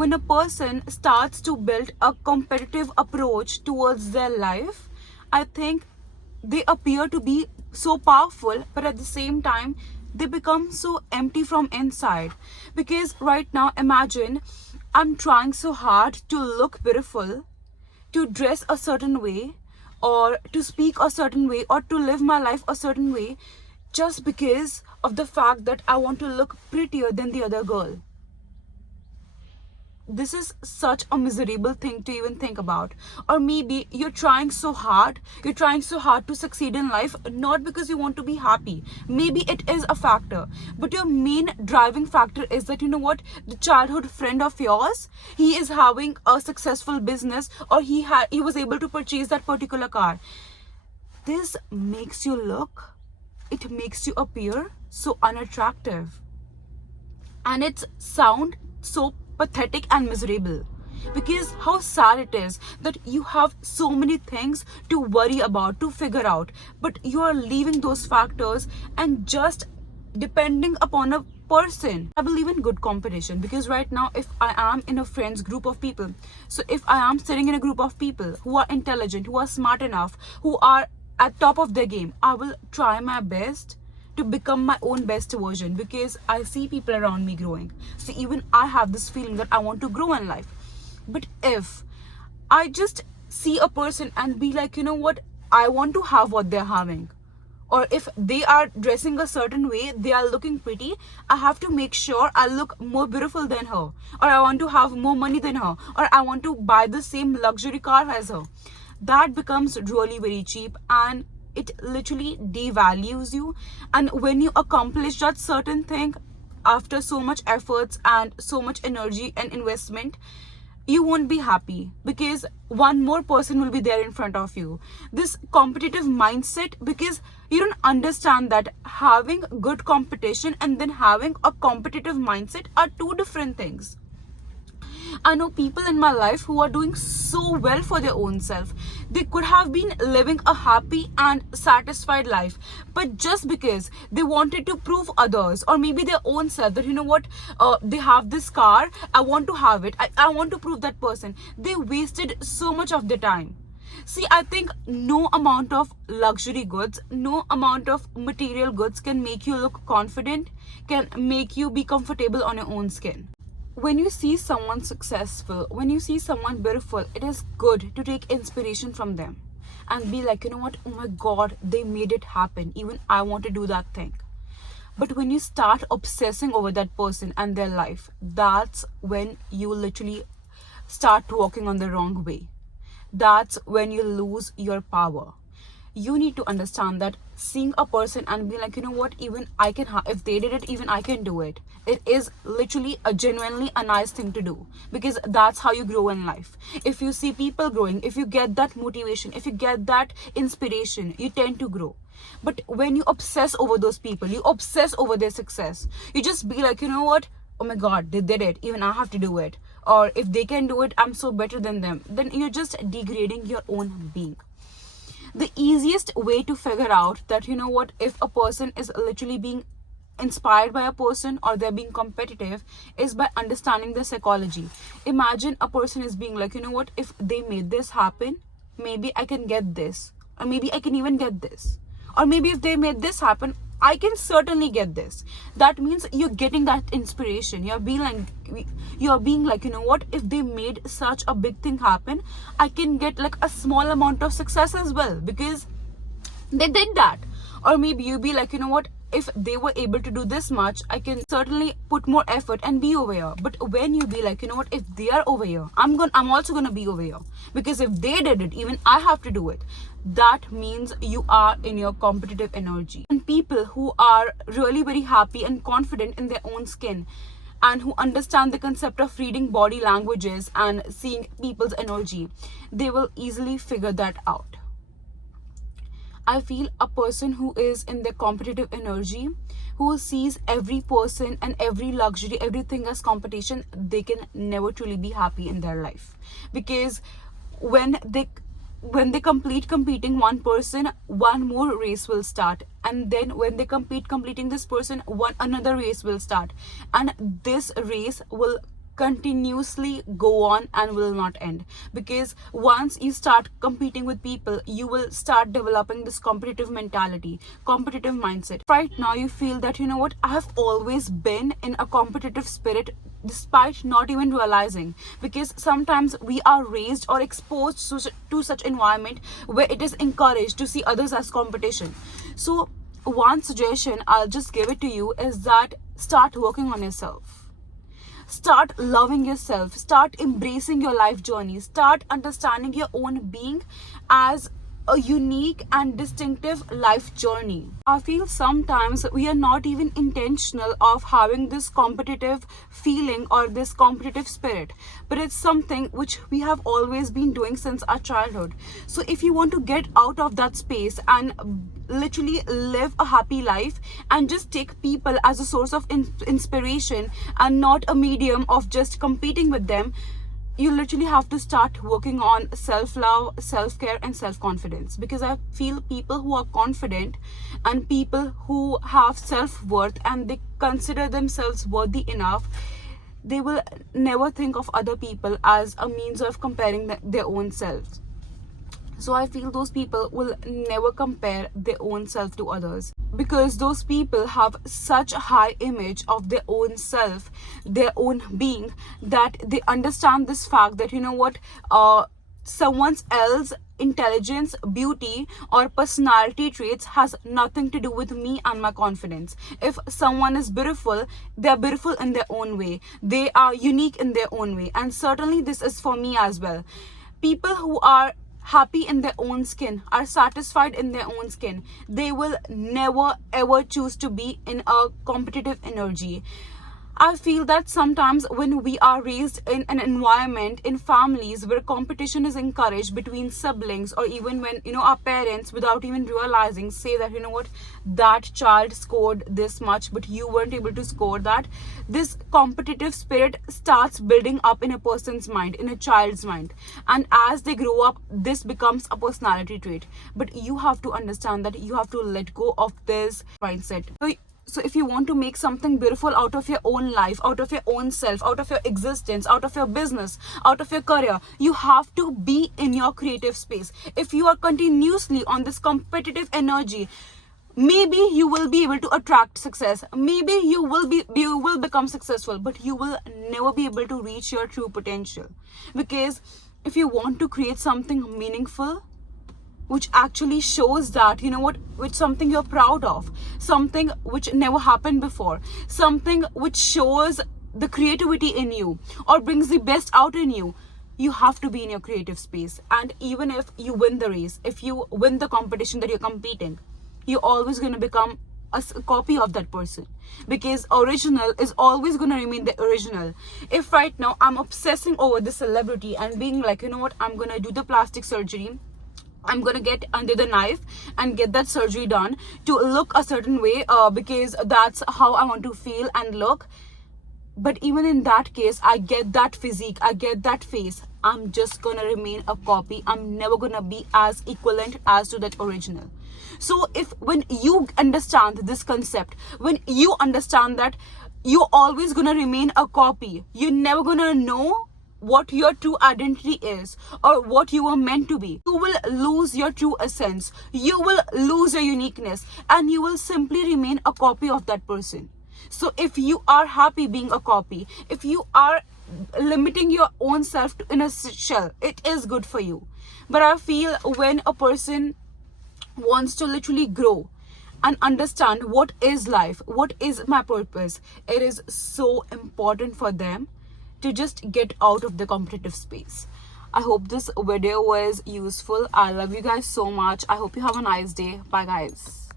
when a person starts to build a competitive approach towards their life, I think they appear to be so powerful, but at the same time, they become so empty from inside. Because right now, imagine I'm trying so hard to look beautiful, to dress a certain way, or to speak a certain way, or to live my life a certain way, just because of the fact that I want to look prettier than the other girl. This is such a miserable thing to even think about. Or maybe you're trying so hard to succeed in life, not because you want to be happy. Maybe it is a factor, but your main driving factor is that, you know what, the childhood friend of yours, he is having a successful business, or he was able to purchase that particular car. This makes you appear so unattractive, and it sound so pathetic and miserable. Because how sad it is that you have so many things to worry about, to figure out, but you are leaving those factors and just depending upon a person. I believe in good competition, because right now, if I am in a friends group of people, so if I am sitting in a group of people who are intelligent, who are smart enough, who are at top of their game, I will try my best to become my own best version, because I see people around me growing. So even I have this feeling that I want to grow in life. But if I just see a person and be like, you know what, I want to have what they're having, or if they are dressing a certain way, they are looking pretty, I have to make sure I look more beautiful than her, or I want to have more money than her, or I want to buy the same luxury car as her. That becomes really very cheap, and it literally devalues you. And when you accomplish that certain thing after so much efforts and so much energy and investment, you won't be happy, because one more person will be there in front of you. This competitive mindset, because you don't understand that having good competition and then having a competitive mindset are two different things. I know people in my life who are doing so well for their own self. They could have been living a happy and satisfied life, but just because they wanted to prove others, or maybe their own self, that, you know what, they have this car, I want to have it, I want to prove that person, they wasted so much of their time. See, I think no amount of luxury goods, no amount of material goods can make you look confident, can make you be comfortable on your own skin. When you see someone successful, when you see someone beautiful, it is good to take inspiration from them and be like, you know what, oh my god, they made it happen, even I want to do that thing. But when you start obsessing over that person and their life, that's when you literally start walking on the wrong way. That's when you lose your power. You need to understand that seeing a person and be like, you know what, even I can if they did it, even I can do it. It is literally genuinely a nice thing to do, because that's how you grow in life. If you see people growing, if you get that motivation, if you get that inspiration, you tend to grow. But when you obsess over those people, you obsess over their success, you just be like, you know what, oh my god, they did it, even I have to do it. Or if they can do it, I'm so better than them. Then you're just degrading your own being. The easiest way to figure out that, you know what, if a person is literally being inspired by a person or they're being competitive, is by understanding their psychology. Imagine a person is being like, you know what, if they made this happen, maybe I can get this, or maybe I can even get this, or maybe if they made this happen, I can certainly get this. That means you're getting that inspiration. You're being like, you know what, if they made such a big thing happen, I can get like a small amount of success as well, because they did that. Or maybe you be like, you know what, if they were able to do this much, I can certainly put more effort and be over here. But when you be like, you know what, if they are over here, I'm also gonna be over here, because if they did it, even I have to do it. That means you are in your competitive energy. And people who are really very happy and confident in their own skin, and who understand the concept of reading body languages and seeing people's energy, they will easily figure that out. I feel a person who is in their competitive energy, who sees every person and every luxury, everything as competition, they can never truly be happy in their life. Because when they complete competing one person, one more race will start, and then when they completing this person, another race will start, and this race will continuously go on and will not end. Because once you start competing with people, you will start developing this competitive mentality, competitive mindset. Right now you feel that, you know what, I have always been in a competitive spirit despite not even realizing, because sometimes we are raised or exposed to such environment where it is encouraged to see others as competition. So one suggestion I'll just give it to you is that start working on yourself. Start loving yourself. Start embracing your life journey. Start understanding your own being as a unique and distinctive life journey. I feel sometimes we are not even intentional of having this competitive feeling or this competitive spirit, but it's something which we have always been doing since our childhood. So if you want to get out of that space and literally live a happy life and just take people as a source of inspiration and not a medium of just competing with them, you literally have to start working on self-love, self-care and self-confidence. Because I feel people who are confident and people who have self-worth and they consider themselves worthy enough, they will never think of other people as a means of comparing their own selves. So I feel those people will never compare their own self to others, because those people have such a high image of their own self, their own being, that they understand this fact that, you know what, someone else's intelligence, beauty or personality traits has nothing to do with me and my confidence. If someone is beautiful, they are beautiful in their own way, they are unique in their own way, and certainly this is for me as well. People who are happy in their own skin, are satisfied in their own skin, they will never ever choose to be in a competitive energy. I feel that sometimes when we are raised in an environment, in families where competition is encouraged between siblings, or even when, you know, our parents without even realizing say that, you know what, that child scored this much but you weren't able to score that, this competitive spirit starts building up in a person's mind, in a child's mind, and as they grow up this becomes a personality trait. But you have to understand that you have to let go of this mindset. So if you want to make something beautiful out of your own life, out of your own self, out of your existence, out of your business, out of your career, you have to be in your creative space. If you are continuously on this competitive energy, maybe you will be able to attract success, maybe you will become successful, but you will never be able to reach your true potential. Because if you want to create something meaningful, which actually shows that, you know what, which something you're proud of, something which never happened before, something which shows the creativity in you or brings the best out in you, you have to be in your creative space. And even if you win the race, if you win the competition that you're competing, you're always going to become a copy of that person, because original is always going to remain the original. If right now I'm obsessing over the celebrity and being like, you know what, I'm going to do the plastic surgery, I'm gonna get under the knife and get that surgery done to look a certain way, because that's how I want to feel and look. But even in that case, I get that physique, I get that face, I'm just gonna remain a copy. I'm never gonna be as equivalent as to that original. So when you understand this concept, when you understand that you're always gonna remain a copy, you're never gonna know what your true identity is or what you are meant to be. You will lose your true essence, you will lose your uniqueness, and you will simply remain a copy of that person. So if you are happy being a copy, if you are limiting your own self in a shell, it is good for you. But I feel when a person wants to literally grow and understand what is life, what is my purpose, it is so important for them to just get out of the competitive space. I hope this video was useful. I love you guys so much. I hope you have a nice day. Bye guys.